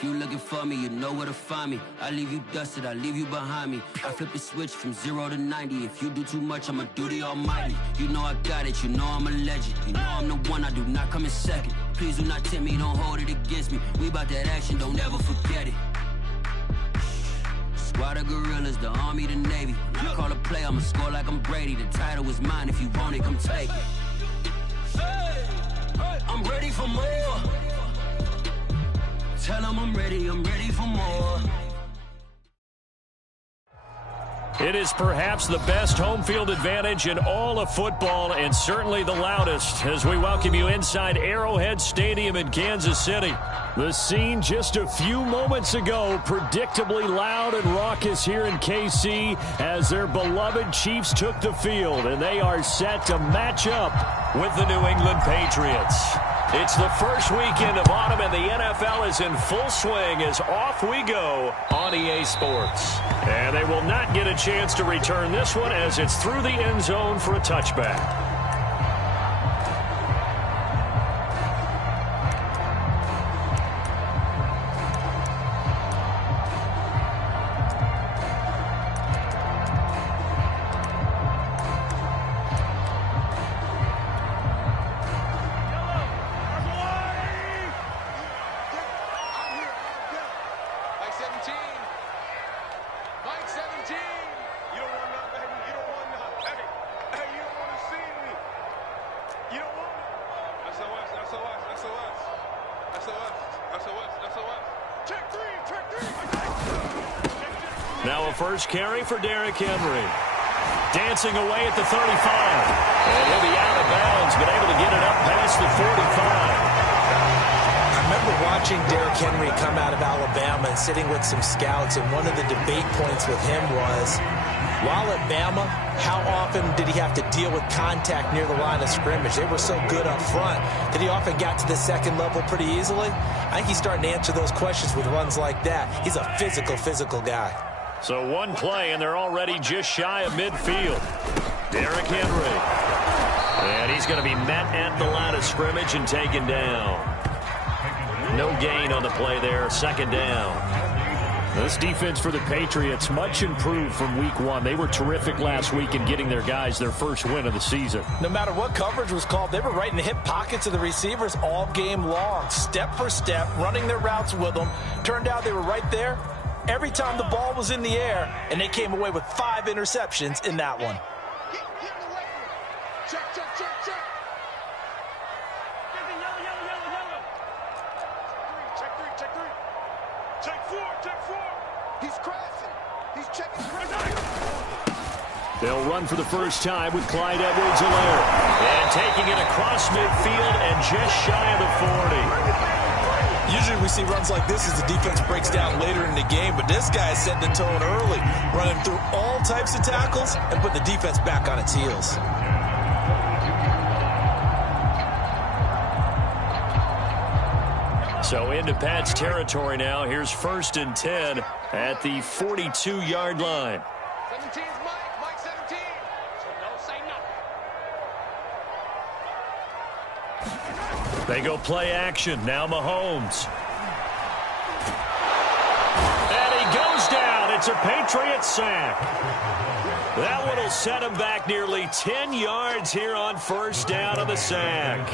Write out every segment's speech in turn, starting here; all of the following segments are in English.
If you looking for me, you know where to find me. I leave you dusted, I leave you behind me. I flip the switch from 0 to 90. If you do too much, I'ma do the almighty. You know I got it, you know I'm a legend. You know I'm the one, I do not come in second. Please do not tempt me, don't hold it against me. We about that action, don't ever forget it. Squad of gorillas, the army, the navy. When I call a play, I'ma score like I'm Brady. The title is mine, if you want it, come take it. I'm ready for more. Tell them I'm ready for more. It is perhaps the best home field advantage in all of football, and certainly the loudest, as we welcome you inside Arrowhead Stadium in Kansas City. The scene just a few moments ago, predictably loud and raucous here in KC as their beloved Chiefs took the field, and they are set to match up with the New England Patriots. It's the first weekend of autumn, and the NFL is in full swing as off we go on EA Sports. And they will not get a chance to return this one as it's through the end zone for a touchback. Now a first carry for Derrick Henry. Dancing away at the 35. And he'll be out of bounds, but able to get it up past the 45. I remember watching Derrick Henry come out of Alabama and sitting with some scouts, and one of the debate points with him was, while at Bama, how often did he have to deal with contact near the line of scrimmage? They were so good up front that he often got to the second level pretty easily. I think he's starting to answer those questions with runs like that. He's a physical guy. So one play, and they're already just shy of midfield. Derrick Henry. And he's going to be met at the line of scrimmage and taken down. No gain on the play there, second down. This defense for the Patriots, much improved from week one. They were terrific last week in getting their guys their first win of the season. No matter what coverage was called, they were right in the hip pockets of the receivers all game long, step for step, running their routes with them. Turned out they were right there every time the ball was in the air, and they came away with 5 interceptions in that one. Check. Check four. He's crashing. He's checking. They'll run for the first time with Clyde Edwards-Helaire. And taking it across midfield and just shy of the 40. Usually we see runs like this as the defense breaks down later in the game, but this guy is setting the tone early, running through all types of tackles and putting the defense back on its heels. So into Pat's territory now. Here's 1st and 10 at the 42-yard line. 17's Mike 17. So don't say nothing. They go play action. Now Mahomes. And he goes down. It's a Patriot sack. That one will set him back nearly 10 yards here on first down on the sack.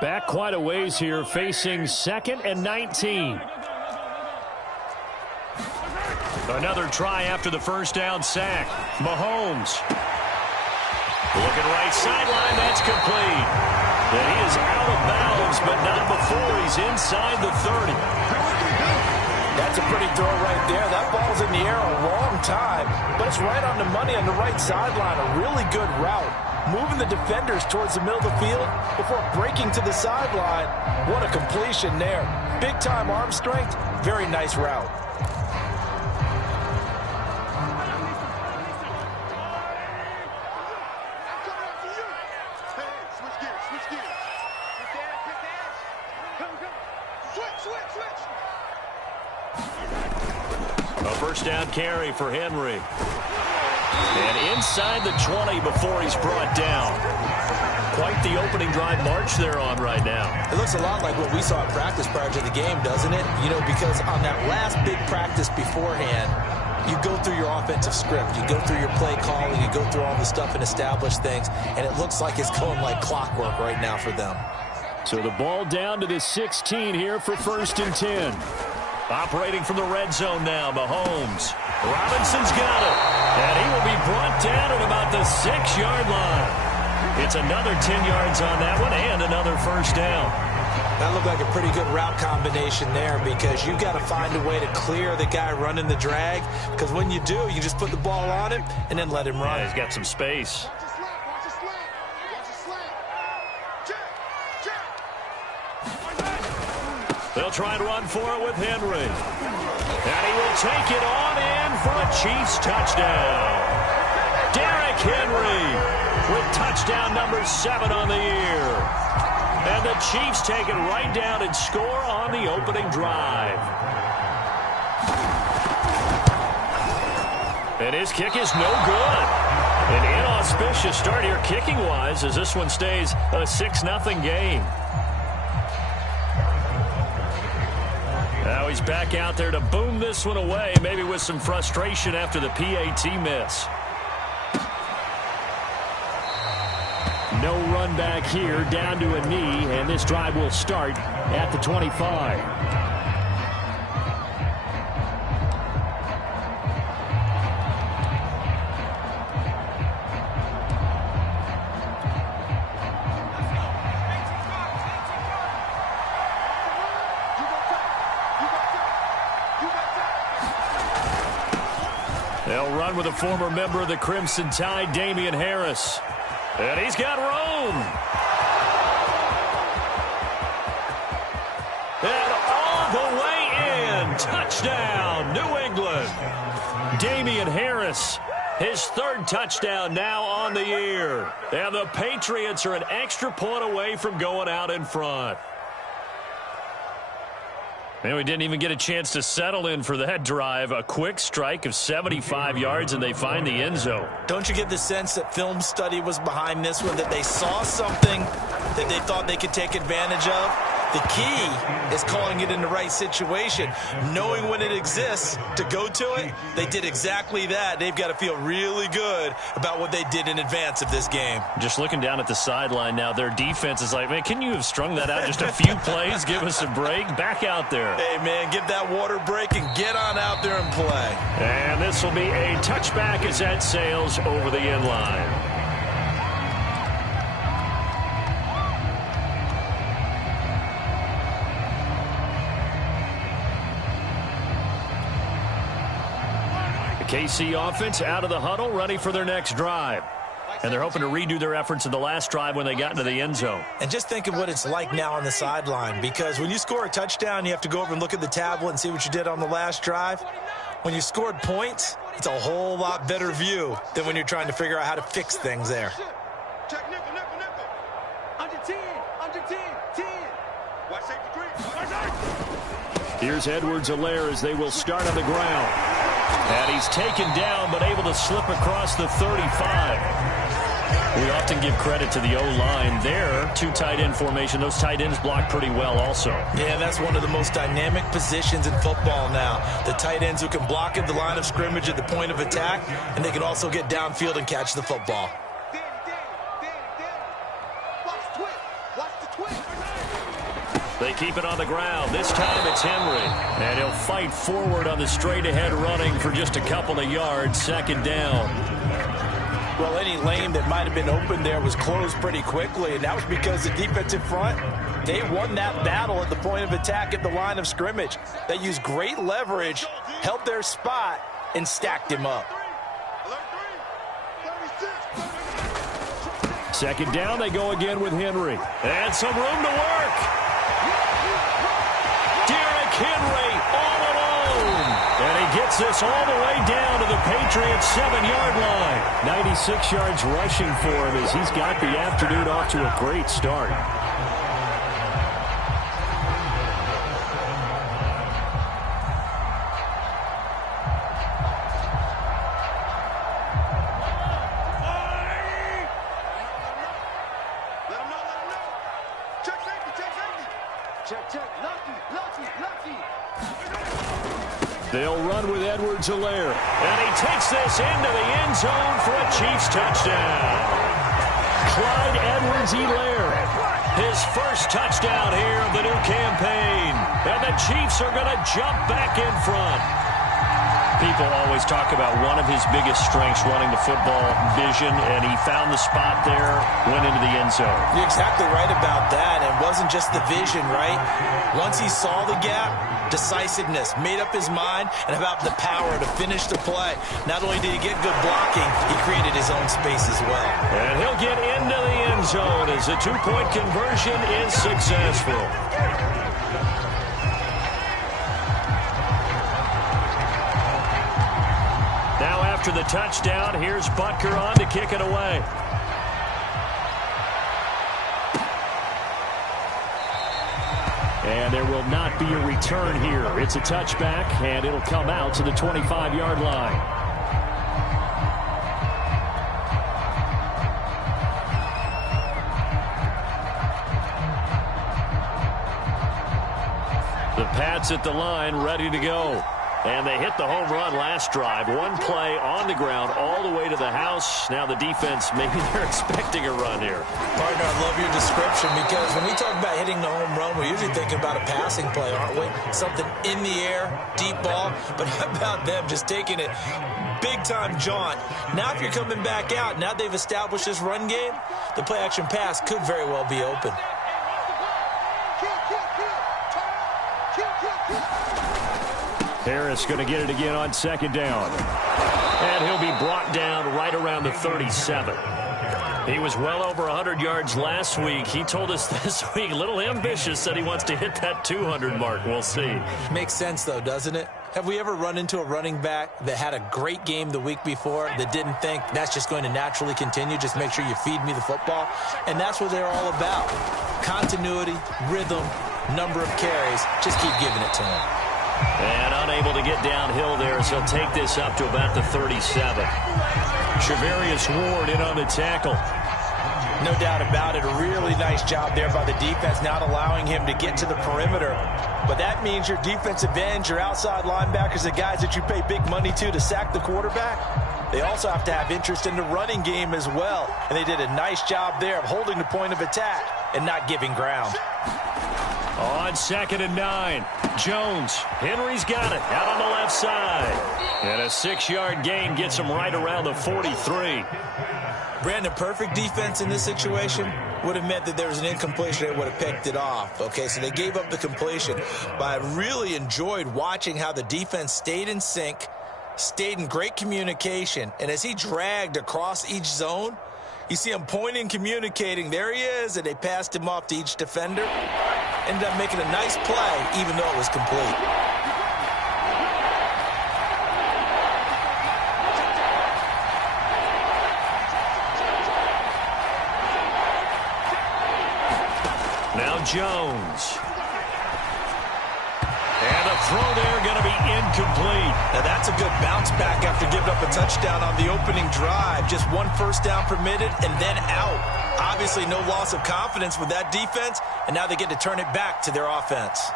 Back quite a ways here, facing 2nd and 19. Another try after the first down sack. Mahomes. Looking right sideline, that's complete. And he is out of bounds, but not before he's inside the 30. That's a pretty throw right there. That ball's in the air a long time, but it's right on the money on the right sideline. A really good route. Moving the defenders towards the middle of the field before breaking to the sideline. What a completion there. Big-time arm strength. Very nice route. A first down carry for Henry. And inside the 20 before he's brought down. Quite the opening drive march they're on right now. It looks a lot like what we saw in practice prior to the game, doesn't it? You know, because on that last big practice beforehand, you go through your offensive script, you go through your play calling, you go through all the stuff and establish things, and it looks like it's going like clockwork right now for them. So the ball down to the 16 here for 1st and 10. Operating from the red zone now, Mahomes. Robinson's got it. And he will be brought down at about the 6-yard line. It's another 10 yards on that one and another first down. That looked like a pretty good route combination there because you've got to find a way to clear the guy running the drag, because when you do, you just put the ball on him and then let him run. Yeah, he's got some space. They'll try and run for it with Henry. And he will take it on in for a Chiefs touchdown. Derrick Henry with touchdown number 7 on the year. And the Chiefs take it right down and score on the opening drive. And his kick is no good. An inauspicious start here kicking-wise as this one stays a 6-0 game. Now he's back out there to boom this one away, maybe with some frustration after the PAT miss. No run back here, down to a knee, and this drive will start at the 25. They'll run with a former member of the Crimson Tide, Damian Harris. And he's got room. And all the way in. Touchdown, New England. Damian Harris, his 3rd touchdown now on the year. And the Patriots are an extra point away from going out in front. And we didn't even get a chance to settle in for that drive. A quick strike of 75 yards, and they find the end zone. Don't you get the sense that film study was behind this one, that they saw something that they thought they could take advantage of? The key is calling it in the right situation, knowing when it exists to go to it. They did exactly that. They've got to feel really good about what they did in advance of this game. Just looking down at the sideline now, their defense is like, man, can you have strung that out just a few plays? Give us a break. Back out there. Hey, man, give that water break and get on out there and play. And this will be a touchback as that sails over the end line. KC offense out of the huddle, ready for their next drive. And they're hoping to redo their efforts in the last drive when they got into the end zone. And just think of what it's like now on the sideline, because when you score a touchdown, you have to go over and look at the tablet and see what you did on the last drive. When you scored points, it's a whole lot better view than when you're trying to figure out how to fix things there. Check nickel, nickel, nickel. Under 10, under 10, 10. Watch safety green. Here's Edwards-Helaire as they will start on the ground. And he's taken down, but able to slip across the 35. We often give credit to the O-line there. 2 tight end formation. Those tight ends block pretty well also. Yeah, that's one of the most dynamic positions in football now. The tight ends who can block at the line of scrimmage at the point of attack, and they can also get downfield and catch the football. They keep it on the ground. This time it's Henry. And he'll fight forward on the straight-ahead running for just a couple of yards. 2nd down. Well, any lane that might have been open there was closed pretty quickly, and that was because the defensive front, they won that battle at the point of attack at the line of scrimmage. They used great leverage, held their spot, and stacked him up. 2nd down, they go again with Henry. And some room to work. Derrick Henry all alone. And he gets this all the way down to the Patriots' 7-yard line. 96 yards rushing for him as he's got the afternoon off to a great start. They'll run with Edwards-Helaire. And he takes this into the end zone for a Chiefs touchdown. Clyde Edwards-Helaire, his first touchdown here of the new campaign. And the Chiefs are going to jump back in front. People always talk about one of his biggest strengths running the football, vision, and he found the spot there, went into the end zone. You're exactly right about that. It wasn't just the vision, right? Once he saw the gap, decisiveness, made up his mind, and about the power to finish the play. Not only did he get good blocking, he created his own space as well. And he'll get into the end zone as the two-point conversion is successful. Now after the touchdown, here's Butker on to kick it away. And there will not be a return here. It's a touchback, and it'll come out to the 25-yard line. The Pats at the line, ready to go. And they hit the home run last drive. One play on the ground all the way to the house. Now the defense, maybe they're expecting a run here. Partner, I love your description because when we talk about hitting the home run, we're usually thinking about a passing play, aren't we? Something in the air, deep ball. But how about them just taking it big-time jaunt? Now if you're coming back out, now they've established this run game, the play-action pass could very well be open. Harris going to get it again on second down. And he'll be brought down right around the 37. He was well over 100 yards last week. He told us this week, a little ambitious, said he wants to hit that 200 mark. We'll see. Makes sense, though, doesn't it? Have we ever run into a running back that had a great game the week before that didn't think that's just going to naturally continue? Just make sure you feed me the football. And that's what they're all about. Continuity, rhythm, number of carries. Just keep giving it to him. And unable to get downhill there, so he'll take this up to about the 37. Shavarius Ward in on the tackle. No doubt about it. A really nice job there by the defense, not allowing him to get to the perimeter. But that means your defensive ends, your outside linebackers, the guys that you pay big money to sack the quarterback, they also have to have interest in the running game as well. And they did a nice job there of holding the point of attack and not giving ground. On 2nd and 9, Jones. Henry's got it out on the left side. And a 6-yard gain gets him right around the 43. Brandon, perfect defense in this situation would have meant that there was an incompletion that would have picked it off. Okay, so they gave up the completion. But I really enjoyed watching how the defense stayed in sync, stayed in great communication. And as he dragged across each zone, you see him pointing, communicating. There he is, and they passed him off to each defender. Ended up making a nice play, even though it was complete. Now Jones. And a throw there going to be incomplete. Now that's a good bounce back after giving up a touchdown on the opening drive. Just one first down permitted and then out. Obviously no loss of confidence with that defense, and now they get to turn it back to their offense.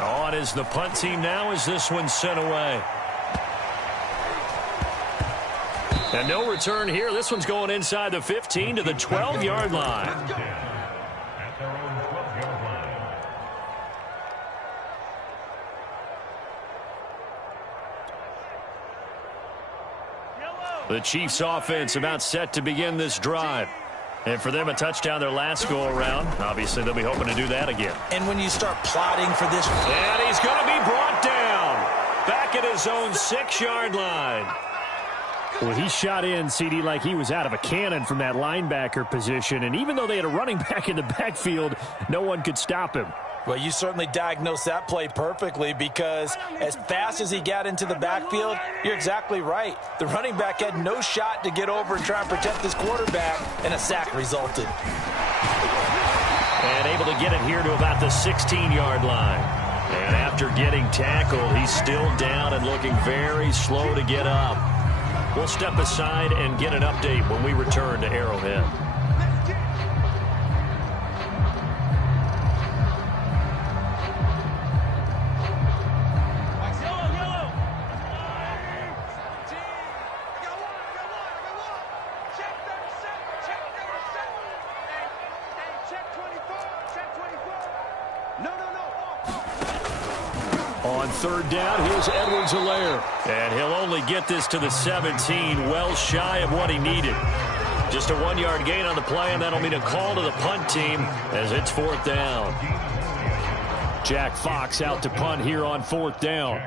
On is the punt team now as this one's sent away. And no return here. This one's going inside the 15 to the 12-yard line. The Chiefs offense about set to begin this drive. And for them, a touchdown their last go-around. Obviously, they'll be hoping to do that again. And when you start plotting for this... And he's going to be brought down. Back at his own 6-yard line. Well, he shot in, CD, like he was out of a cannon from that linebacker position. And even though they had a running back in the backfield, no one could stop him. Well, you certainly diagnosed that play perfectly because as fast as he got into the backfield, you're exactly right. The running back had no shot to get over and try and protect his quarterback, and a sack resulted. And able to get it here to about the 16-yard line. And after getting tackled, he's still down and looking very slow to get up. We'll step aside and get an update when we return to Arrowhead. On third down, here's Edwards-Helaire. And he'll only get this to the 17, well shy of what he needed. Just a 1-yard gain on the play, and that'll mean a call to the punt team as it's fourth down. Jack Fox out to punt here on fourth down.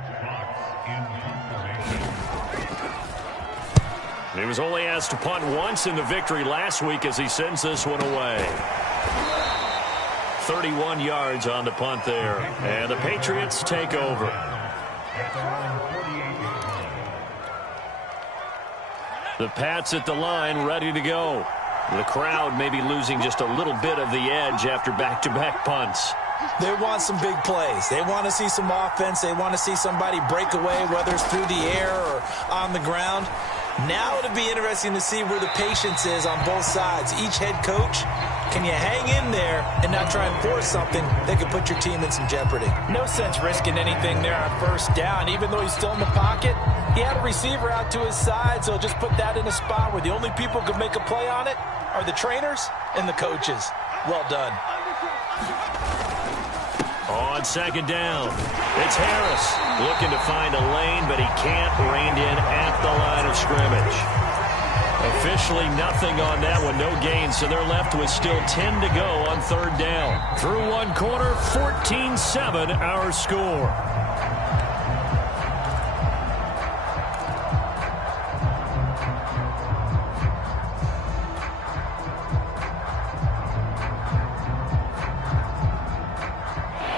He was only asked to punt once in the victory last week as he sends this one away. 31 yards on the punt there. And the Patriots take over. The Pats at the line, ready to go. The crowd may be losing just a little bit of the edge after back-to-back punts. They want some big plays. They want to see some offense. They want to see somebody break away, whether it's through the air or on the ground. Now it'll be interesting to see where the patience is on both sides. Each head coach, can you hang in there and not try and force something that could put your team in some jeopardy? No sense risking anything there on first down. Even though he's still in the pocket, he had a receiver out to his side, so just put that in a spot where the only people who can make a play on it are the trainers and the coaches. Well done. On second down, it's Harris looking to find a lane, but he can't, reined in at the line of scrimmage. Officially nothing on that one, no gain, so they're left with still 10 to go on third down. Through one quarter, 14-7 our score.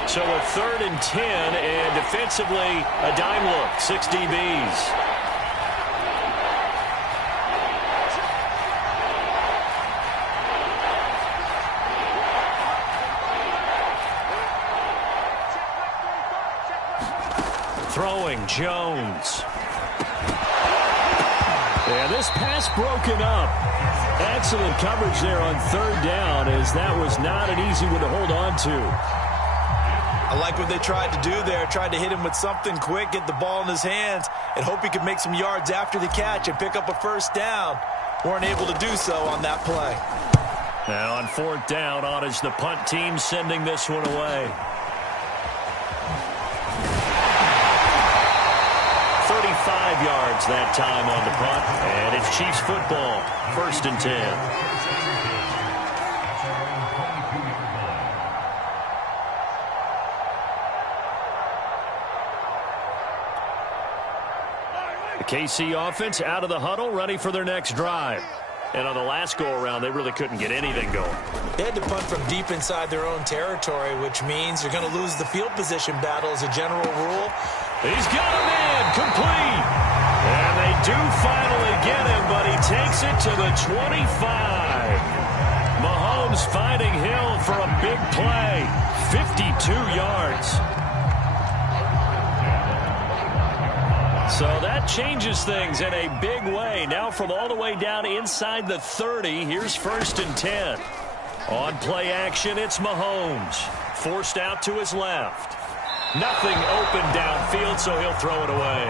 So a 3rd and 10, and defensively a dime look, 6 DBs. Throwing, Jones. And this pass broken up. Excellent coverage there on third down, as that was not an easy one to hold on to. I like what they tried to do there. Tried to hit him with something quick, get the ball in his hands, and hope he could make some yards after the catch and pick up a first down. Weren't able to do so on that play. And on fourth down, on is the punt team sending this one away. 35 yards that time on the punt, and it's Chiefs football, 1st and 10. KC offense out of the huddle, ready for their next drive. And on the last go-around, they really couldn't get anything going. They had to punt from deep inside their own territory, which means you're going to lose the field position battle as a general rule. He's got him in, complete. And they do finally get him, but he takes it to the 25. Mahomes finding Hill for a big play, 52 yards. So that changes things in a big way. Now from all the way down inside the 30, here's 1st and 10. On play action, it's Mahomes. Forced out to his left. Nothing open downfield, so he'll throw it away.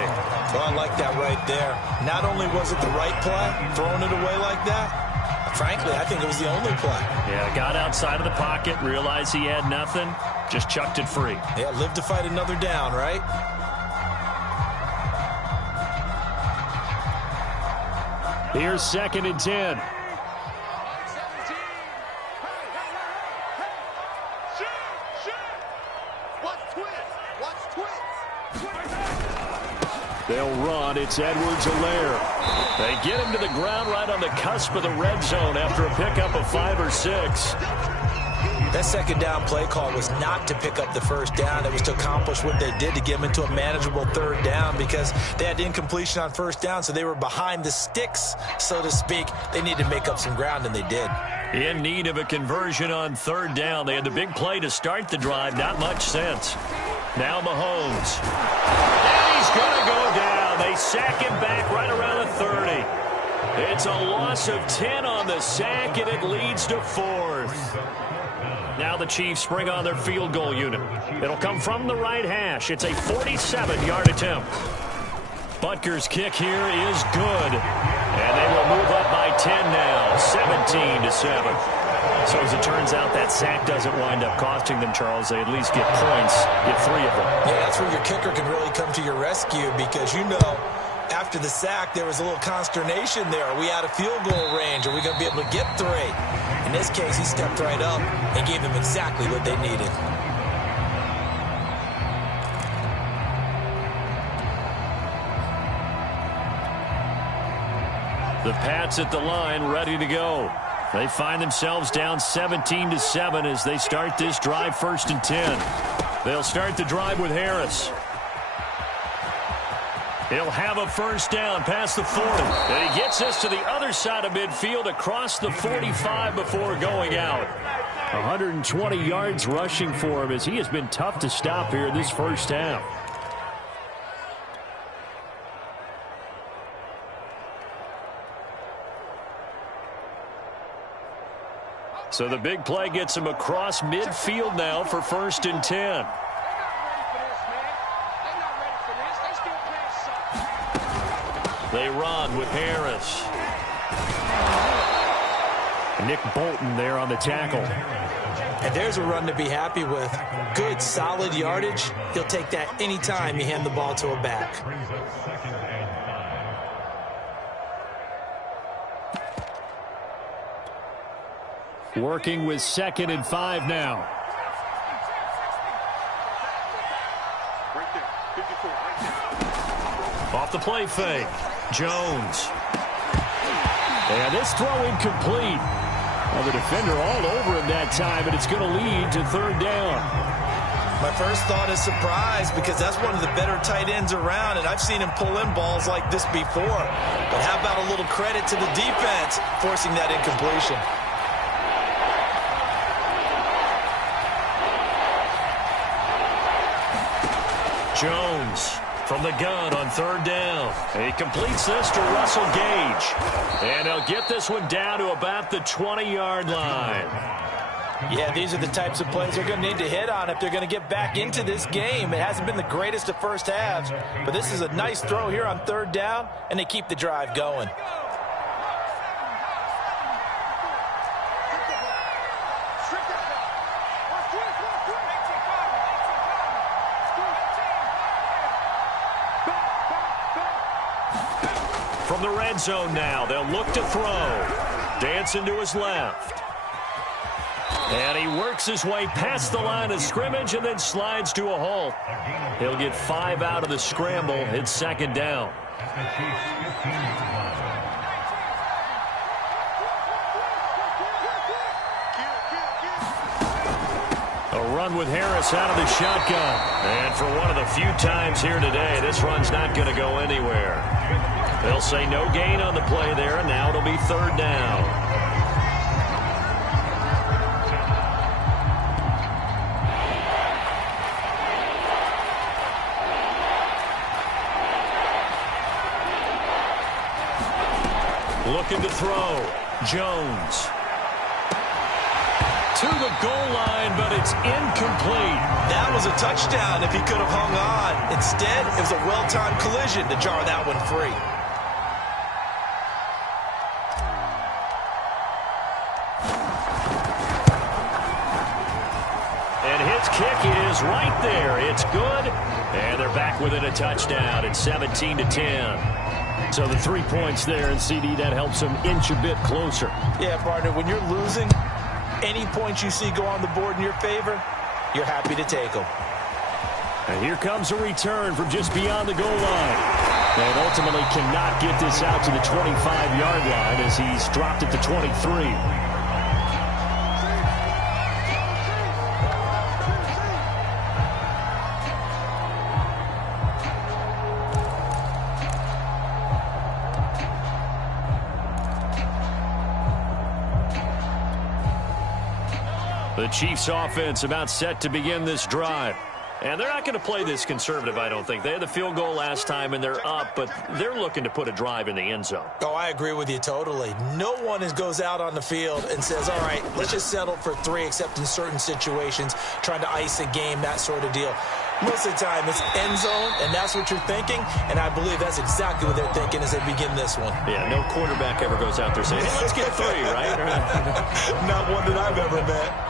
Well, I like that right there. Not only was it the right play, throwing it away like that, frankly, I think it was the only play. Yeah, got outside of the pocket, realized he had nothing, just chucked it free. Yeah, live to fight another down, right? Here's 2nd and 10. They'll run. It's Edwards-Helaire. They get him to the ground right on the cusp of the red zone after a pickup of 5 or 6. That second down play call was not to pick up the first down. It was to accomplish what they did to get them into a manageable third down because they had incompletion on first down, so they were behind the sticks, so to speak. They needed to make up some ground, and they did. In need of a conversion on third down. They had the big play to start the drive. Not much sense. Now Mahomes. And he's going to go down. They sack him back right around the 30. It's a loss of 10 on the sack, and it leads to 4th. Now the Chiefs bring on their field goal unit. It'll come from the right hash. It's a 47-yard attempt. Butker's kick here is good. And they will move up by 10 now, 17-7. So as it turns out, that sack doesn't wind up costing them, Charles. They at least get points, get 3 of them. Yeah, that's where your kicker can really come to your rescue because, you know, after the sack, there was a little consternation there. Are we out of field goal range? Are we going to be able to get 3? In this case, he stepped right up and gave them exactly what they needed. The Pats at the line, ready to go. They find themselves down 17-7 as they start this drive, 1st and 10. They'll start the drive with Harris. He'll have a 1st down past the 40. And he gets this to the other side of midfield across the 45 before going out. 120 yards rushing for him as he has been tough to stop here this first half. So the big play gets him across midfield now for 1st and 10. They run with Harris. Nick Bolton there on the tackle. And there's a run to be happy with. Good, solid yardage. He'll take that anytime you hand the ball to a back. Working with 2nd and 5 now. Off the play fake. Jones. And this throw incomplete. Well, the defender all over him that time, and it's going to lead to 3rd down. My first thought is surprise because that's one of the better tight ends around, and I've seen him pull in balls like this before. But how about a little credit to the defense forcing that incompletion? Jones from the gun on 3rd down. He completes this to Russell Gage. And he'll get this one down to about the 20-yard line. Yeah, these are the types of plays they're going to need to hit on if they're going to get back into this game. It hasn't been the greatest of first halves, but this is a nice throw here on 3rd down, and they keep the drive going. From the red zone now, they'll look to throw. Dancing to his left. And he works his way past the line of scrimmage and then slides to a halt. He'll get 5 out of the scramble. It's 2nd down. A run with Harris out of the shotgun. And for one of the few times here today, this run's not going to go anywhere. They'll say no gain on the play there, and now it'll be 3rd down. Looking to throw. Jones. To the goal line, but it's incomplete. That was a touchdown if he could have hung on. Instead, it was a well-timed collision to jar that one free. Kick is right there. It's good. And they're back within a touchdown at 17-10. So the 3 points there, and CD, that helps them inch a bit closer. Yeah, partner, when you're losing, any points you see go on the board in your favor, you're happy to take them. And here comes a return from just beyond the goal line. And ultimately cannot get this out to the 25-yard line as he's dropped at the 23. The Chiefs offense about set to begin this drive. And they're not going to play this conservative, I don't think. They had the field goal last time, and they're up, but they're looking to put a drive in the end zone. Oh, I agree with you totally. No one goes out on the field and says, all right, let's just settle for 3, except in certain situations, trying to ice a game, that sort of deal. Most of the time, it's end zone, and that's what you're thinking, and I believe that's exactly what they're thinking as they begin this one. Yeah, no quarterback ever goes out there saying, hey, let's get 3, right? Not one that I've ever met.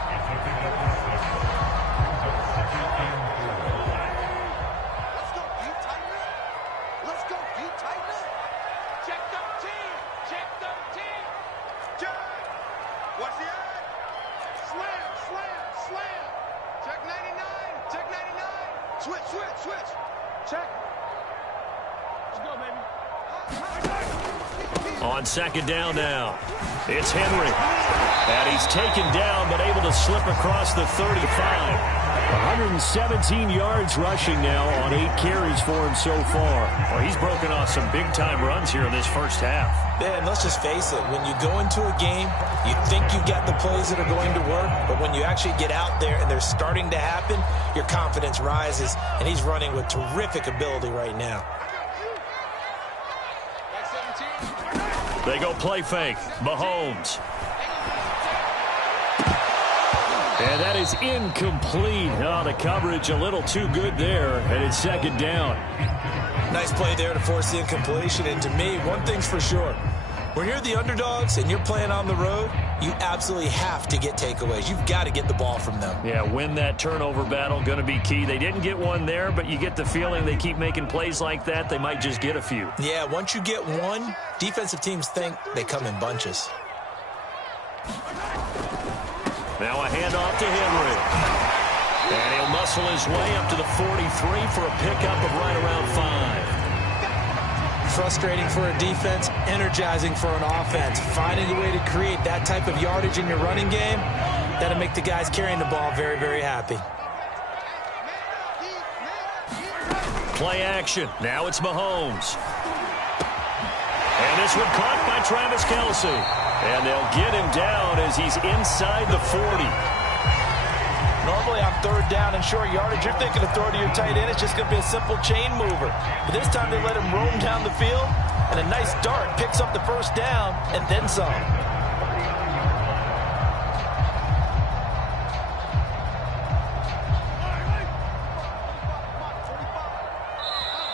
On second down now, it's Henry. And he's taken down, but able to slip across the 35. 117 yards rushing now on 8 carries for him so far. Well, he's broken off some big-time runs here in this first half. Yeah, and let's just face it. When you go into a game, you think you've got the plays that are going to work, but when you actually get out there and they're starting to happen, your confidence rises, and he's running with terrific ability right now. They go play fake. Mahomes. And that is incomplete. Oh, the coverage a little too good there, and it's second down. Nice play there to force the incompletion. And to me, one thing's for sure. When you're the underdogs and you're playing on the road, you absolutely have to get takeaways. You've got to get the ball from them. Yeah, win that turnover battle, going to be key. They didn't get one there, but you get the feeling they keep making plays like that, they might just get a few. Yeah, once you get one, defensive teams think they come in bunches. Now a handoff to Henry. And he'll muscle his way up to the 43 for a pickup of right around 5. Frustrating for a defense, energizing for an offense. Finding a way to create that type of yardage in your running game, that'll make the guys carrying the ball very, very happy. Play action. Now it's Mahomes. And this one caught by Travis Kelce. And they'll get him down as he's inside the 40. Normally on third down and short yardage, you're thinking of throw to your tight end. It's just going to be a simple chain mover. But this time they let him roam down the field, and a nice dart picks up the first down and then some.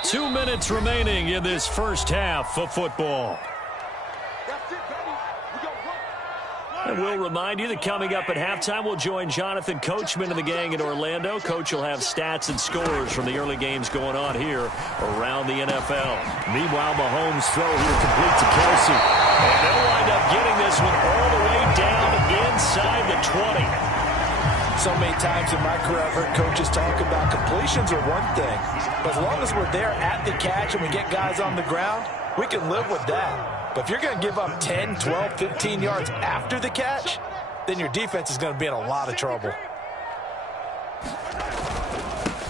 Two minutes remaining in this first half of football. And we'll remind you that coming up at halftime, we'll join Jonathan Coachman and the gang in Orlando. Coach will have stats and scores from the early games going on here around the NFL. Meanwhile, Mahomes' throw here complete to Kelce. And they'll wind up getting this one all the way down inside the 20. So many times in my career, I've heard coaches talk about completions are one thing. But as long as we're there at the catch and we get guys on the ground, we can live with that. But if you're going to give up 10, 12, 15 yards after the catch, then your defense is going to be in a lot of trouble.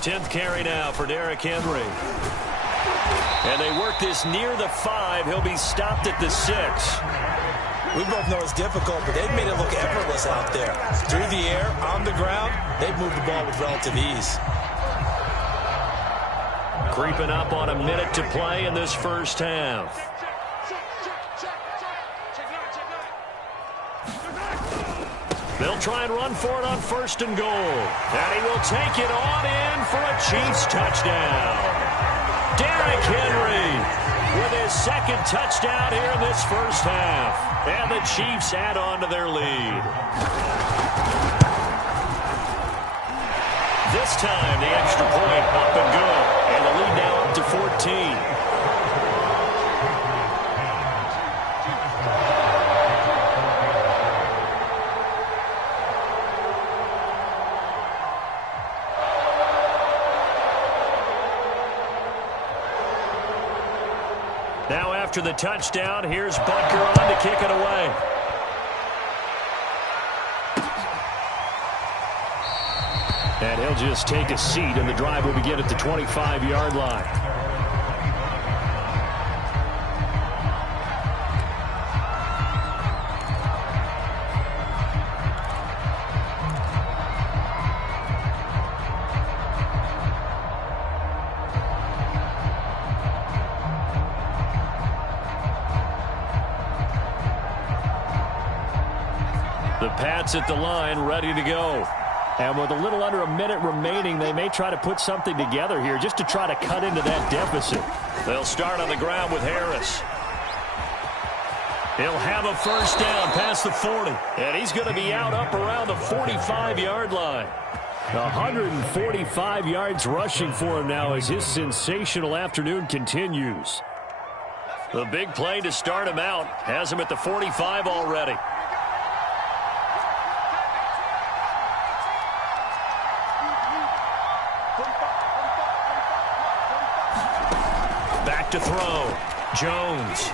10th carry now for Derrick Henry. And they work this near the 5. He'll be stopped at the 6. We both know it's difficult, but they've made it look effortless out there. Through the air, on the ground, they've moved the ball with relative ease. Creeping up on a minute to play in this first half. They'll try and run for it on 1st and goal. And he will take it on in for a Chiefs touchdown. Derrick Henry with his second touchdown here in this first half. And the Chiefs add on to their lead. This time the extra point up and good. And the lead now up to 14. Now after the touchdown, here's Butker on to kick it away. And he'll just take a seat, and the drive will begin at the 25-yard line. The Pats at the line, ready to go. And with a little under a minute remaining, they may try to put something together here just to try to cut into that deficit. They'll start on the ground with Harris. He'll have a first down past the 40. And he's going to be out up around the 45-yard line. 145 yards rushing for him now as his sensational afternoon continues. The big play to start him out has him at the 45 already. Back to throw. Jones.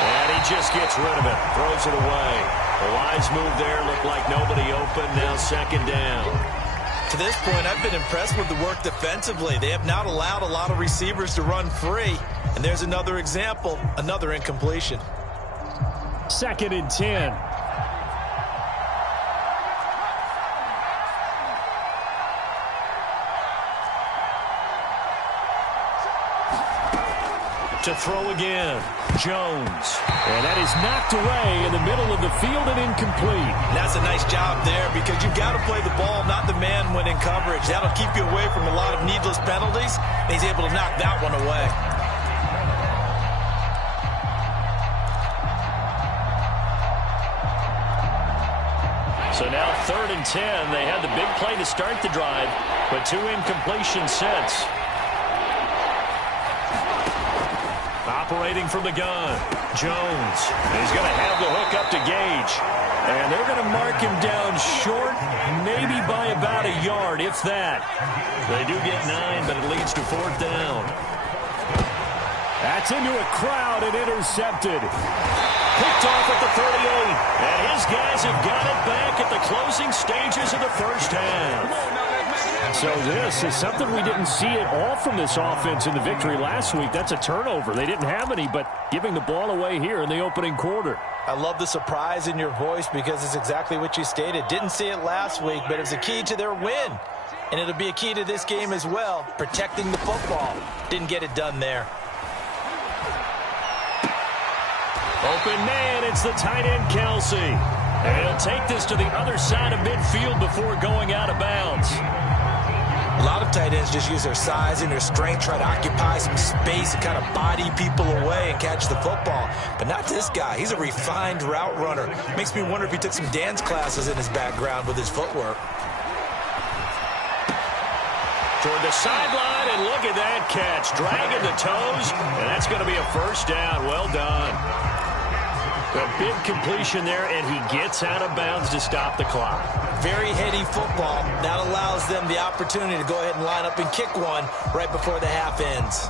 And he just gets rid of it. Throws it away. A wise move there. Looked like nobody open. Now second down. To this point, I've been impressed with the work defensively. They have not allowed a lot of receivers to run free. And there's another example, another incompletion. 2nd and 10. To throw again, Jones. And that is knocked away in the middle of the field and incomplete. That's a nice job there because you've got to play the ball, not the man when in coverage. That'll keep you away from a lot of needless penalties. And he's able to knock that one away. So now 3rd and 10. They had the big play to start the drive, but 2 incompletions since. Operating from the gun, Jones. He's going to have the hook up to Gage. And they're going to mark him down short, maybe by about a yard, if that. They do get 9, but it leads to 4th down. That's into a crowd and intercepted. Picked off at the 38. And his guys have got it back at the closing stages of the first half. So this is something we didn't see at all from this offense in the victory last week. That's a turnover. They didn't have any, but giving the ball away here in the opening quarter. I love the surprise in your voice because it's exactly what you stated. Didn't see it last week, but it was a key to their win. And it'll be a key to this game as well, protecting the football. Didn't get it done there. Open man, it's the tight end, Kelsey. And he'll take this to the other side of midfield before going out of bounds. A lot of tight ends just use their size and their strength, try to occupy some space and kind of body people away and catch the football. But not this guy. He's a refined route runner. Makes me wonder if he took some dance classes in his background with his footwork. Toward the sideline, and look at that catch. Dragging the toes, and that's going to be a first down. Well done. A big completion there, and he gets out of bounds to stop the clock. Very heady football. That allows them the opportunity to go ahead and line up and kick one right before the half ends.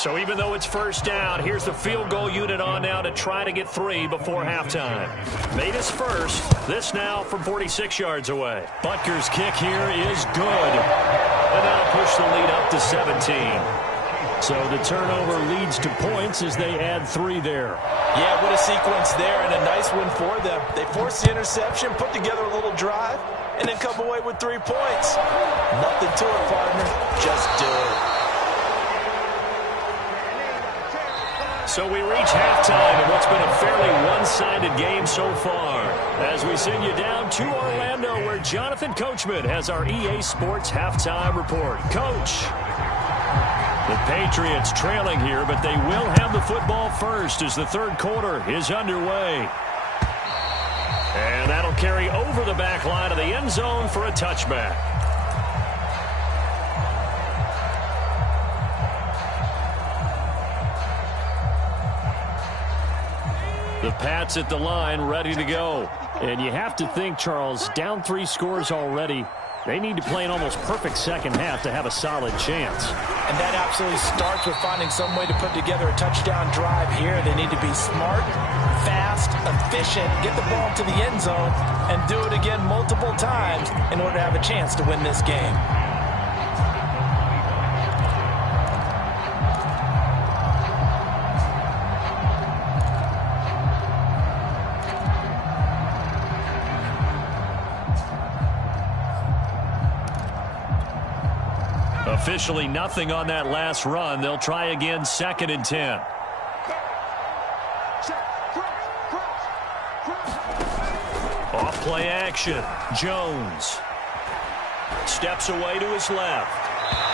So even though it's first down, here's the field goal unit on now to try to get 3 before halftime. Made his first. This now from 46 yards away. Butker's kick here is good. And that'll push the lead up to 17. So the turnover leads to points as they add 3 there. Yeah, what a sequence there and a nice one for them. They force the interception, put together a little drive, and then come away with 3 points. Nothing to it, partner. Just do it. So we reach halftime in what's been a fairly one-sided game so far. As we send you down to Orlando where Jonathan Coachman has our EA Sports halftime report. Coach. The Patriots trailing here, but they will have the football first as the third quarter is underway. And that'll carry over the back line of the end zone for a touchback. The Pats at the line, ready to go. And you have to think, Charles, down 3 scores already. They need to play an almost perfect second half to have a solid chance. And that absolutely starts with finding some way to put together a touchdown drive here. They need to be smart, fast, efficient, get the ball to the end zone, and do it again multiple times in order to have a chance to win this game. Officially nothing on that last run. They'll try again, 2nd and 10. Play action. Jones steps away to his left.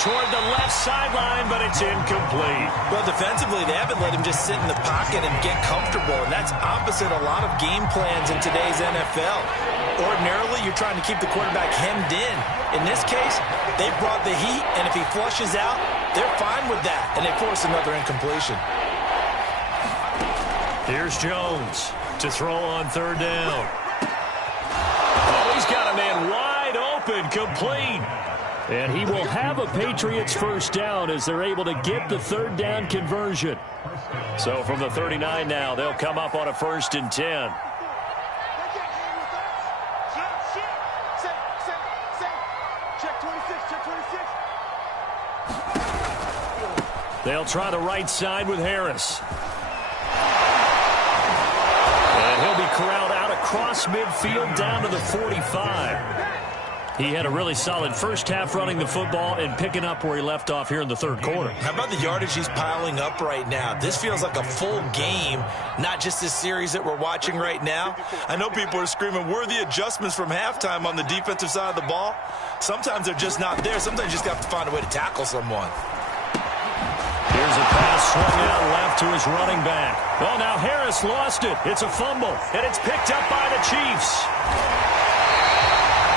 Toward the left sideline, but it's incomplete. Well, defensively, they haven't let him just sit in the pocket and get comfortable, and that's opposite a lot of game plans in today's NFL. Ordinarily, you're trying to keep the quarterback hemmed in. In this case, they brought the heat, and if he flushes out, they're fine with that, and they force another incompletion. Here's Jones to throw on third down. Oh, he's got a man wide open, complete. And he will have a Patriots first down as they're able to get the third down conversion. So from the 39 now, they'll come up on a 1st and 10. They'll try the right side with Harris. And he'll be corralled out across midfield down to the 45. He had a really solid first half running the football and picking up where he left off here in the third quarter. How about the yardage he's piling up right now? This feels like a full game, not just this series that we're watching right now. I know people are screaming, where are the adjustments from halftime on the defensive side of the ball? Sometimes they're just not there. Sometimes you just have to find a way to tackle someone. Here's a pass swung out left to his running back. Oh, now Harris lost it. It's a fumble, and it's picked up by the Chiefs.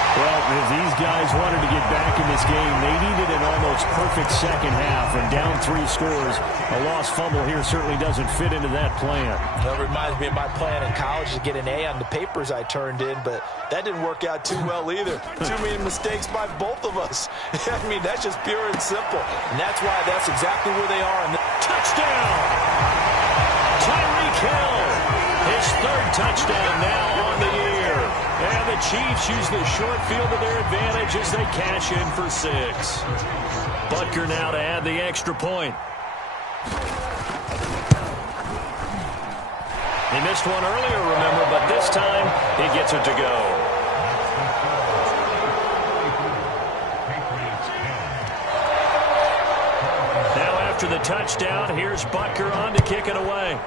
Well, if these guys wanted to get back in this game, they needed an almost perfect second half, and down 3 scores. A lost fumble here certainly doesn't fit into that plan. That reminds me of my plan in college to get an A on the papers I turned in, but that didn't work out too well either. Too many mistakes by both of us. I mean, that's just pure and simple. And that's why that's exactly where they are. Touchdown! Tyreek Hill, his 3rd touchdown now on the year. And the Chiefs use the short field to their advantage as they cash in for 6. Butker now to add the extra point. He missed one earlier, remember, but this time he gets it to go. Now after the touchdown, here's Butker on to kick it away.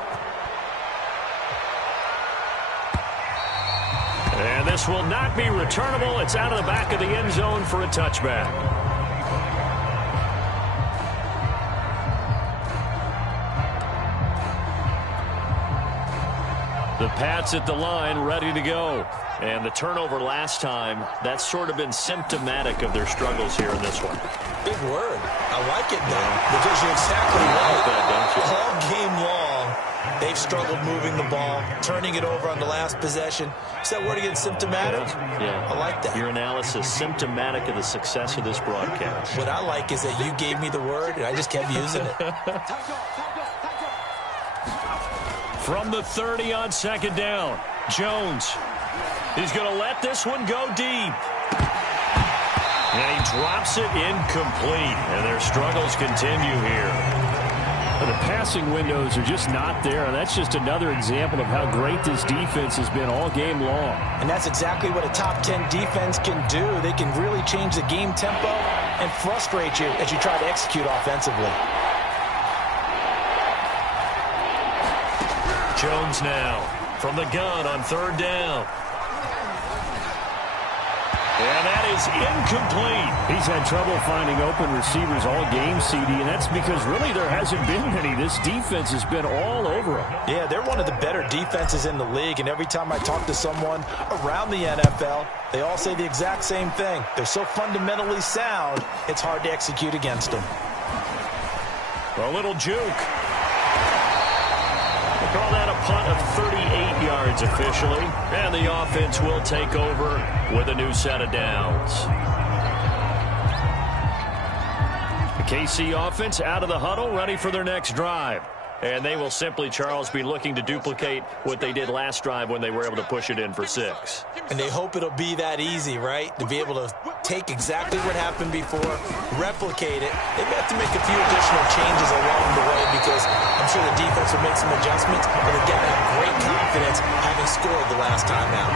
And this will not be returnable. It's out of the back of the end zone for a touchback. The Pats at the line, ready to go. And the turnover last time, that's sort of been symptomatic of their struggles here in this one. Big word. I like it, though, because you're exactly right. All game long, they've struggled moving the ball, turning it over on the last possession. Is that word again, symptomatic? Yeah. I like that. Your analysis, symptomatic of the success of this broadcast. What I like is that you gave me the word, and I just kept using it. From the 30 on 2nd down, Jones. He's going to let this one go deep. And he drops it incomplete. And their struggles continue here. The passing windows are just not there, and that's just another example of how great this defense has been all game long. And that's exactly what a top 10 defense can do. They can really change the game tempo and frustrate you as you try to execute offensively. Jones now from the gun on 3rd down. And that is incomplete. He's had trouble finding open receivers all game, CD, and that's because really there hasn't been many. This defense has been all over them. Yeah, they're one of the better defenses in the league, and every time I talk to someone around the NFL, they all say the exact same thing. They're so fundamentally sound, it's hard to execute against them. A little juke. We'll call that a punt of 38 yards officially. And the offense will take over with a new set of downs. The KC offense out of the huddle, ready for their next drive. And they will simply, Charles, be looking to duplicate what they did last drive when they were able to push it in for 6. And they hope it'll be that easy, right? To be able to take exactly what happened before, replicate it. They may have to make a few additional changes along the way because I'm sure the defense will make some adjustments, but they've got to have great confidence having scored the last time out.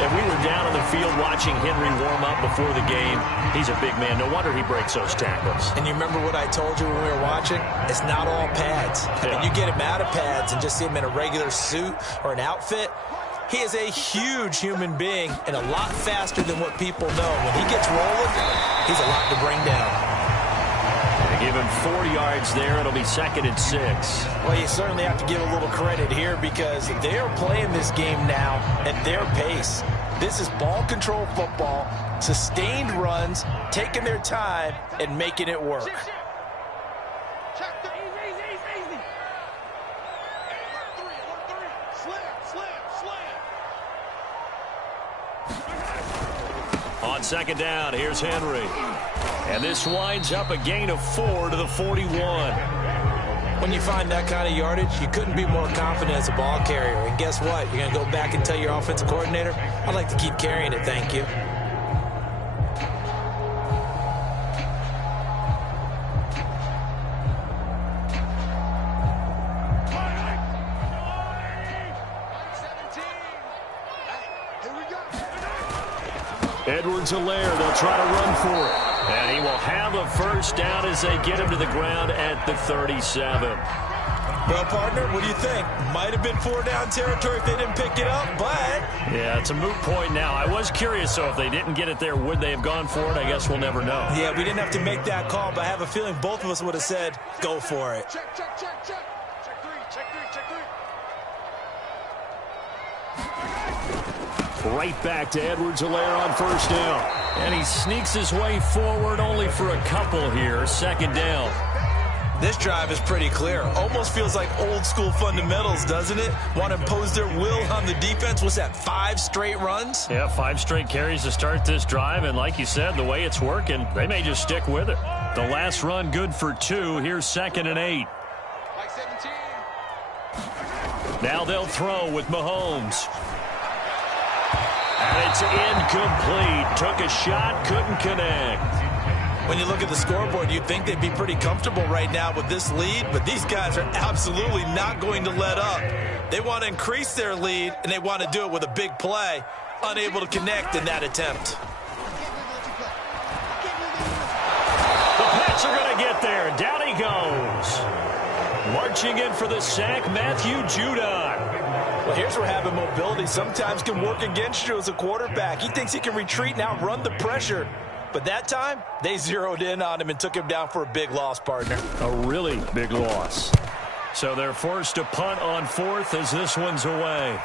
And we were down on the field watching Henry warm up before the game. He's a big man. No wonder he breaks those tackles. And you remember what I told you when we were watching? It's not all pads. I mean, you get him out of pads and just see him in a regular suit or an outfit, He is a huge human being and a lot faster than what people know. When he gets rolling, he's a lot to bring down. Give him 4 yards there. It'll be 2nd and 6. Well, you certainly have to give a little credit here because they're playing this game now at their pace. This is ball control football, sustained runs, taking their time, and making it work. Check the easy. Slam. On 2nd down, here's Henry. And this winds up a gain of 4 to the 41. When you find that kind of yardage, you couldn't be more confident as a ball carrier. And guess what? You're going to go back and tell your offensive coordinator, I'd like to keep carrying it, thank you. Edwards-Helaire, they'll try to run for it. And he will have a first down as they get him to the ground at the 37. Well, partner, what do you think? Might have been 4-down territory if they didn't pick it up, but... Yeah, it's a moot point now. I was curious, so if they didn't get it there, would they have gone for it? I guess we'll never know. Yeah, we didn't have to make that call, but I have a feeling both of us would have said, go for it. Check. Check 3. Right back to Edwards-Helaire on first down. And he sneaks his way forward only for a couple here. 2nd down. This drive is pretty clear. Almost feels like old school fundamentals, doesn't it? Want to impose their will on the defense. What's that, 5 straight runs? Yeah, 5 straight carries to start this drive. And like you said, the way it's working, they may just stick with it. The last run good for 2. Here's 2nd and 8. Like 17. Now they'll throw with Mahomes. And it's incomplete. Took a shot, couldn't connect. When you look at the scoreboard, you'd think they'd be pretty comfortable right now with this lead, but these guys are absolutely not going to let up. They want to increase their lead, and they want to do it with a big play. Unable to connect in that attempt. The Pats are going to get there. Down he goes. Marching in for the sack, Matthew Judon. Well, here's where having mobility sometimes can work against you as a quarterback. He thinks he can retreat and outrun the pressure. But that time, they zeroed in on him and took him down for a big loss, partner. A really big loss. So they're forced to punt on 4th as this one's away.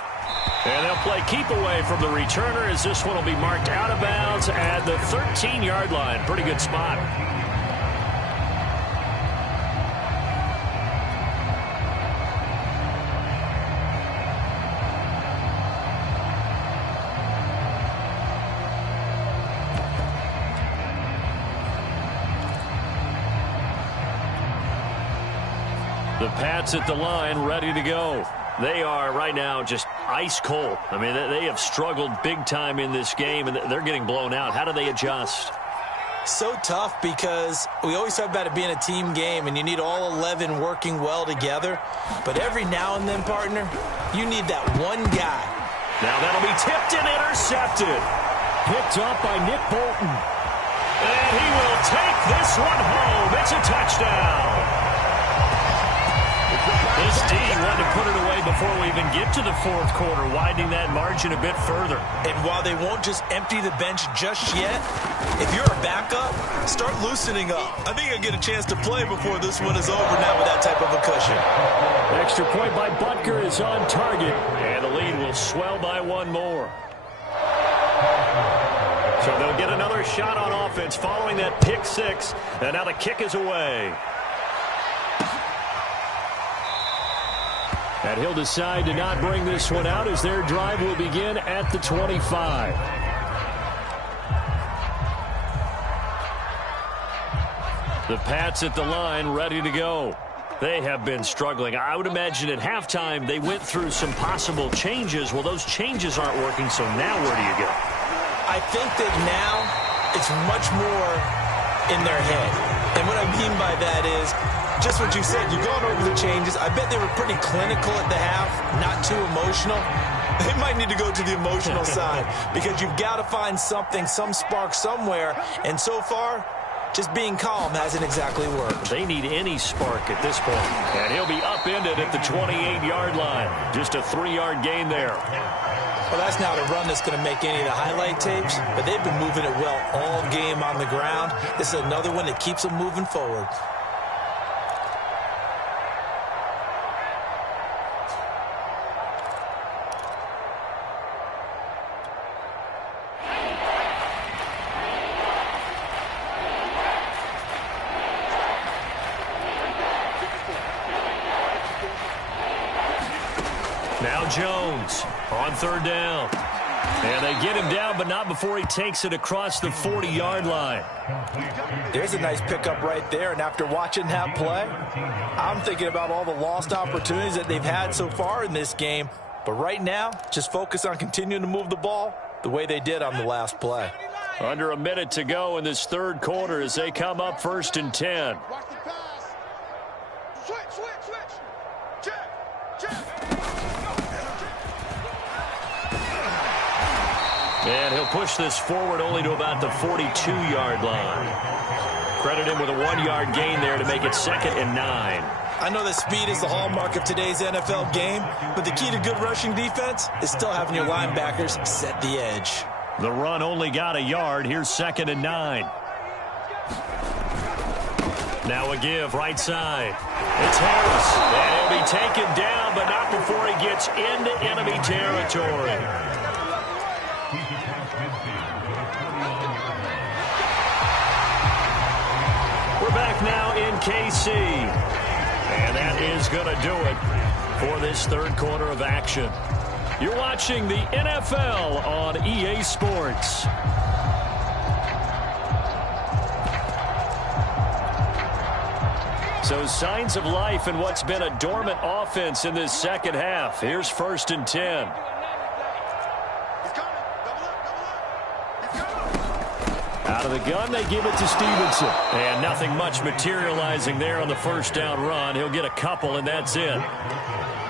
And they'll play keep away from the returner as this one will be marked out of bounds at the 13-yard line. Pretty good spot. The Pats at the line, ready to go. They are right now just ice cold. I mean, they have struggled big time in this game, and they're getting blown out. How do they adjust? So tough because we always talk about it being a team game, and you need all 11 working well together. But every now and then, partner, you need that one guy. Now that'll be tipped and intercepted. Picked up by Nick Bolton. And he will take this one home. It's a touchdown. This D wanted to put it away before we even get to the 4th quarter, widening that margin a bit further. And while they won't just empty the bench just yet, if you're a backup, start loosening up. I think you'll get a chance to play before this one is over now with that type of a cushion. Extra point by Butker is on target, and the lead will swell by 1 more. So they'll get another shot on offense following that pick 6, and now the kick is away. And he'll decide to not bring this one out as their drive will begin at the 25. The Pats at the line, ready to go. They have been struggling. I would imagine at halftime they went through some possible changes. Well, those changes aren't working, so now where do you go? I think that now it's much more in their head. And what I mean by that is just what you said. You've gone over the changes. I bet they were pretty clinical at the half, not too emotional. They might need to go to the emotional side because you've got to find something, some spark somewhere. And so far, just being calm hasn't exactly worked. They need any spark at this point. And he'll be upended at the 28-yard line. Just a 3-yard gain there. Well, that's not a run that's going to make any of the highlight tapes, but they've been moving it well all game on the ground. This is another one that keeps them moving forward. Now Jones on third down. And they get him down, but not before he takes it across the 40-yard line. There's a nice pickup right there, and after watching that play, I'm thinking about all the lost opportunities that they've had so far in this game. But right now, just focus on continuing to move the ball the way they did on the last play. Under a minute to go in this third quarter as they come up 1st and 10. Watch the pass. Switch. Check. And he'll push this forward only to about the 42-yard line. Credit him with a 1-yard gain there to make it 2nd and 9. I know that speed is the hallmark of today's NFL game, but the key to good rushing defense is still having your linebackers set the edge. The run only got a yard. Here's 2nd and 9. Now a give right side. It's Harris. And he'll be taken down, but not before he gets into enemy territory. We're back now in KC. And that is going to do it for this third quarter of action. You're watching the NFL on EA Sports. So signs of life in what's been a dormant offense in this second half. Here's 1st and 10. Out of the gun, they give it to Stevenson. And nothing much materializing there on the first down run. He'll get a couple, and that's it.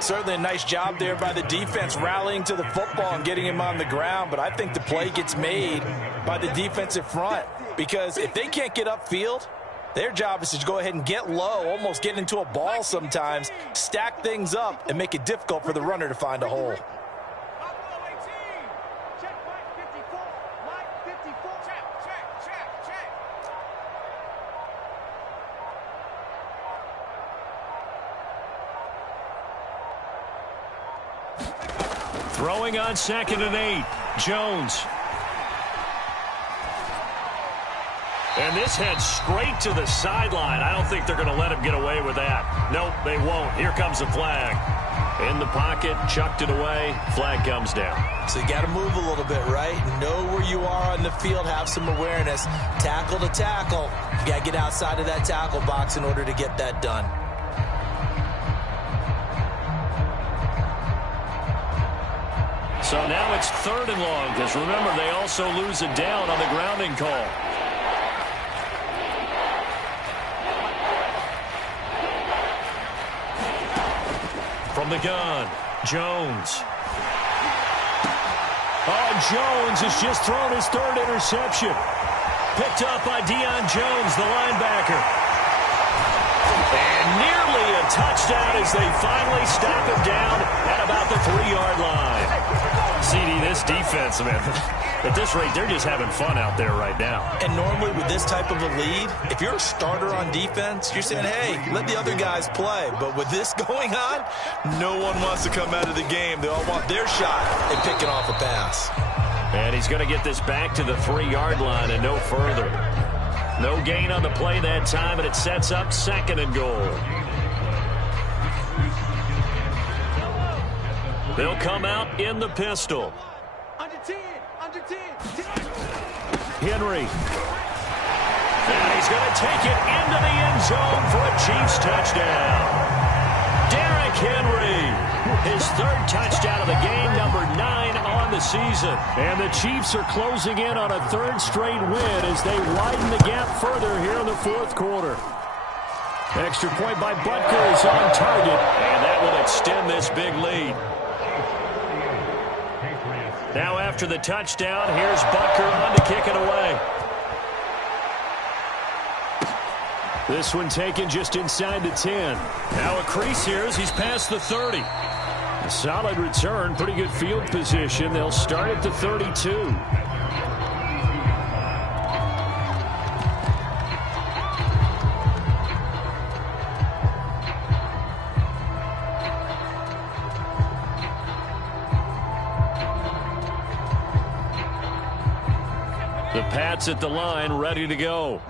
Certainly a nice job there by the defense rallying to the football and getting him on the ground, but I think the play gets made by the defensive front because if they can't get upfield, their job is to go ahead and get low, almost get into a ball sometimes, stack things up, and make it difficult for the runner to find a hole. Throwing on 2nd and 8. Jones. And this heads straight to the sideline. I don't think they're going to let him get away with that. Nope, they won't. Here comes the flag. In the pocket, chucked it away. Flag comes down. So you got to move a little bit, right? Know where you are on the field. Have some awareness. Tackle to tackle. You got to get outside of that tackle box in order to get that done. So now it's 3rd and long because remember they also lose a down on the grounding call. From the gun, Jones. Oh, Jones has just thrown his 3rd interception. Picked up by Deion Jones, the linebacker. And nearly a touchdown as they finally stop him down at about the 3-yard line. CD, this defense, man, at this rate, they're just having fun out there right now. And normally with this type of a lead, if you're a starter on defense, you're saying, hey, let the other guys play. But with this going on, no one wants to come out of the game. They all want their shot at picking off a pass. And he's going to get this back to the 3-yard line and no further. No gain on the play that time, and it sets up 2nd and goal. They'll come out in the pistol. Under 10. Henry. And he's going to take it into the end zone for a Chiefs touchdown. Derrick Henry, his 3rd touchdown of the game, number 9 on the season. And the Chiefs are closing in on a 3rd straight win as they widen the gap further here in the 4th quarter. Extra point by Butker is on target, and that will extend this big lead. Now after the touchdown, here's Butker on to kick it away. This one taken just inside the 10. Now a crease here as he's past the 30. Solid return, pretty good field position. They'll start at the 32. The Pats at the line, ready to go.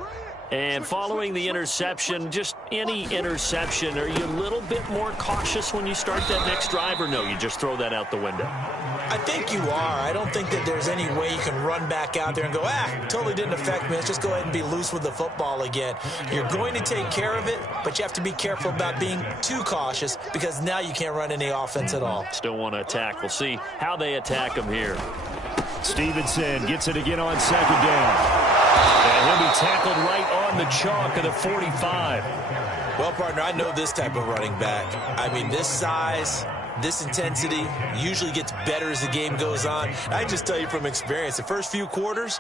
And following the interception, just any interception, are you a little bit more cautious when you start that next drive, or no, you just throw that out the window? I think you are. I don't think that there's any way you can run back out there and go, totally didn't affect me. Let's just go ahead and be loose with the football again. You're going to take care of it, but you have to be careful about being too cautious because now you can't run any offense at all. Still want to attack. We'll see how they attack them here. Stevenson gets it again on second down. And he'll be tackled right on the chalk of the 45. Well, partner, I know this type of running back. I mean, this size, this intensity usually gets better as the game goes on. I just tell you from experience, the first few quarters,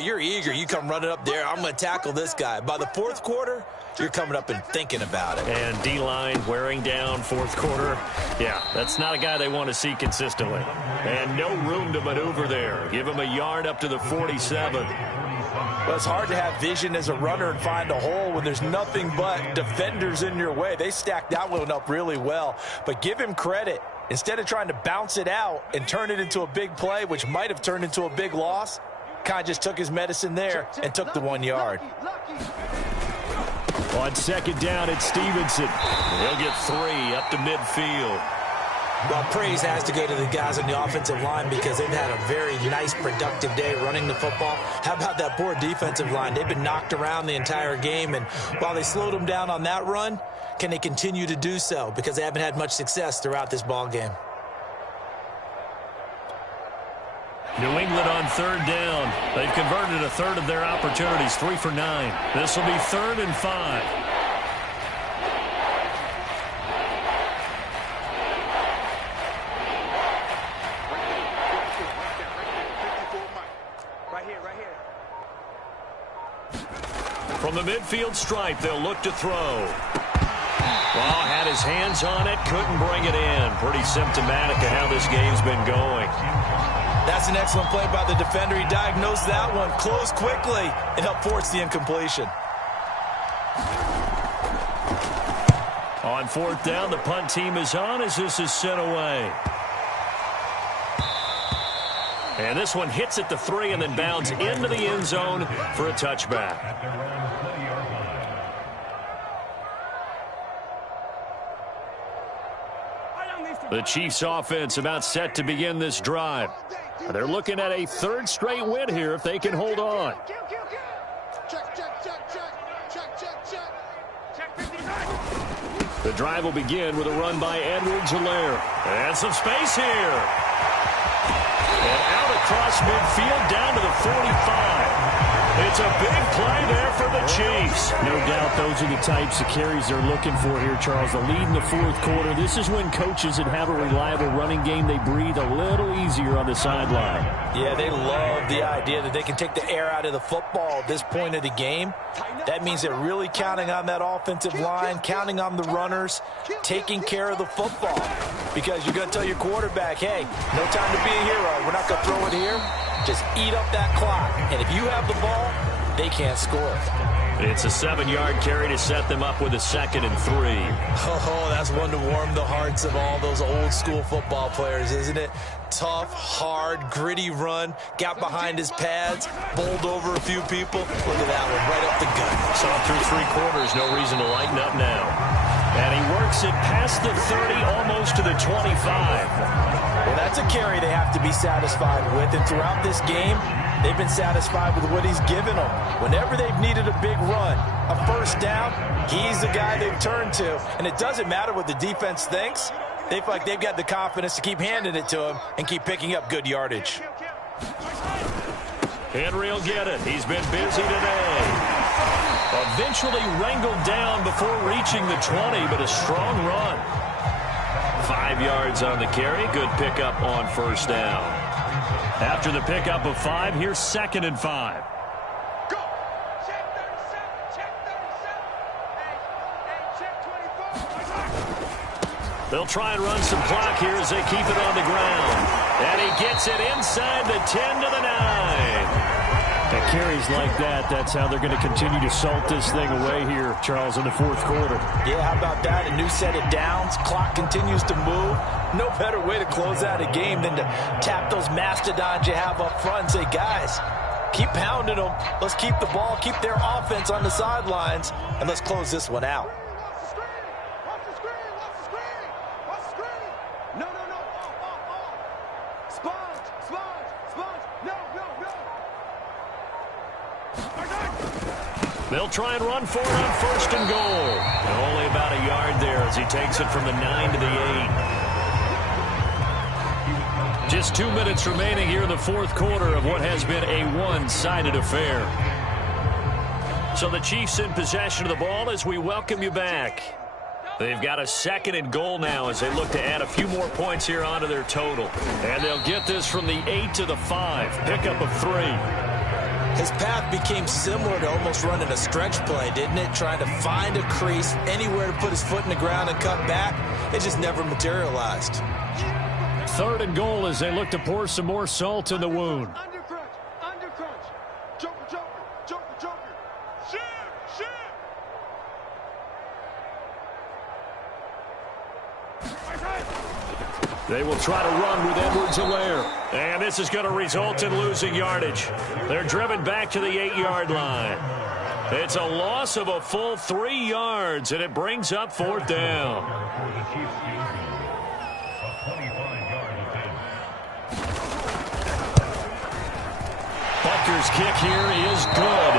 you're eager. You come running up there, I'm going to tackle this guy. By the fourth quarter, you're coming up and thinking about it. And D-line wearing down fourth quarter. Yeah, that's not a guy they want to see consistently. And no room to maneuver there. Give him a yard up to the 47. Well, it's hard to have vision as a runner and find a hole when there's nothing but defenders in your way. They stacked that one up really well. But give him credit. Instead of trying to bounce it out and turn it into a big play, which might have turned into a big loss, kind of just took his medicine there and took the 1 yard. On second down, it's Stevenson. He'll get 3 up to midfield. Well, praise has to go to the guys on the offensive line because they've had a very nice, productive day running the football. How about that poor defensive line? They've been knocked around the entire game, and while they slowed them down on that run, can they continue to do so? Because they haven't had much success throughout this ball game. New England on third down. They've converted a third of their opportunities, 3 for 9. This will be 3rd and 5. From the midfield stripe, they'll look to throw. Well, had his hands on it, couldn't bring it in. Pretty symptomatic of how this game's been going. That's an excellent play by the defender. He diagnosed that one, closed quickly, and helped force the incompletion. On 4th down, the punt team is on as this is sent away. And this one hits at the 3 and then bounds into the end zone for a touchback. The Chiefs offense about set to begin this drive. They're looking at a 3rd straight win here if they can hold on. The drive will begin with a run by Edwards-Helaire. And some space here. And out across midfield down to the 45. It's a big play there for the Chiefs. No doubt those are the types of carries they're looking for here, Charles. The lead in the 4th quarter. This is when coaches that have a reliable running game, they breathe a little easier on the sideline. Yeah, they love the idea that they can take the air out of the football at this point of the game. That means they're really counting on that offensive line, counting on the runners, taking care of the football. Because you're going to tell your quarterback, hey, no time to be a hero. We're not going to throw it here. Just eat up that clock. And if you have the ball, they can't score. It's a 7-yard carry to set them up with a 2nd and 3. Oh, that's one to warm the hearts of all those old school football players, isn't it? Tough, hard, gritty run. Got behind his pads, bowled over a few people. Look at that one, right up the gut. Saw through 3 quarters, no reason to lighten up now. And he works it past the 30, almost to the 25. Well, that's a carry they have to be satisfied with. And throughout this game, they've been satisfied with what he's given them. Whenever they've needed a big run, a 1st down, he's the guy they've turned to. And it doesn't matter what the defense thinks. They feel like they've got the confidence to keep handing it to him and keep picking up good yardage. Henry will get it. He's been busy today. Eventually wrangled down before reaching the 20, but a strong run. 5 yards on the carry. Good pickup on 1st down. After the pickup of 5, here's 2nd and 5. Go. Check 37. Check 37. Hey, check 24. They'll try and run some clock here as they keep it on the ground. And he gets it inside the 10 to the 9. At carries like that, that's how they're going to continue to salt this thing away here, Charles, in the fourth quarter. Yeah, how about that? A new set of downs. Clock continues to move. No better way to close out a game than to tap those mastodons you have up front and say, guys, keep pounding them. Let's keep the ball, keep their offense on the sidelines, and let's close this one out. Watch the screen. Watch the screen. Watch the screen. No. Sponge. No. They'll try and run for it on first and goal. And only about a yard there as he takes it from the 9 to the 8. Just 2 minutes remaining here in the fourth quarter of what has been a one-sided affair. So the Chiefs in possession of the ball as we welcome you back. They've got a second and goal now as they look to add a few more points here onto their total. And they'll get this from the 8 to the 5. Pickup of 3. His path became similar to almost running a stretch play, didn't it? Trying to find a crease, anywhere to put his foot in the ground and cut back. It just never materialized. Third and goal as they look to pour some more salt in the wound. Under crunch. Joker. Shit. They will try to run with Edwards-Helaire. And this is going to result in losing yardage. They're driven back to the 8-yard line. It's a loss of a full 3 yards, and it brings up fourth down. Butker's kick here is good.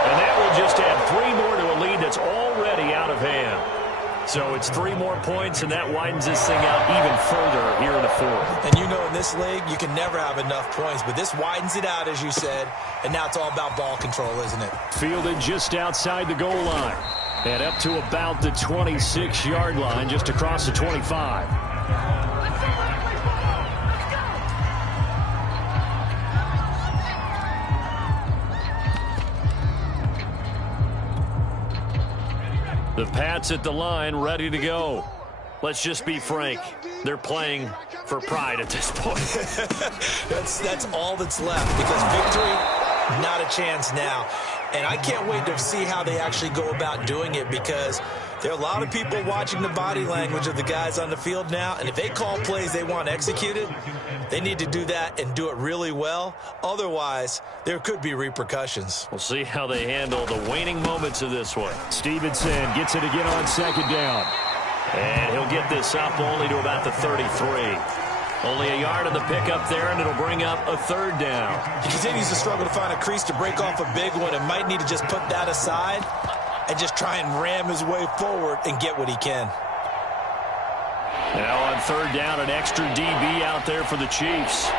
And that will just add 3 more to a lead that's already out of hand. So it's 3 more points, and that widens this thing out even further here in the fourth. And you know in this league, you can never have enough points, but this widens it out, as you said, and now it's all about ball control, isn't it? Fielded just outside the goal line. And up to about the 26-yard line, just across the 25. The Pats at the line, ready to go. Let's just be frank. They're playing for pride at this point. That's all that's left, because victory, not a chance now. And I can't wait to see how they actually go about doing it, because there are a lot of people watching the body language of the guys on the field now, and if they call plays they want executed, they need to do that and do it really well. Otherwise, there could be repercussions. We'll see how they handle the waning moments of this one. Stevenson gets it again on second down. And he'll get this up only to about the 33. Only a yard on the pickup there, and it'll bring up a third down. He continues to struggle to find a crease to break off a big one, and might need to just put that aside and just try and ram his way forward and get what he can. Now on third down, an extra DB out there for the Chiefs.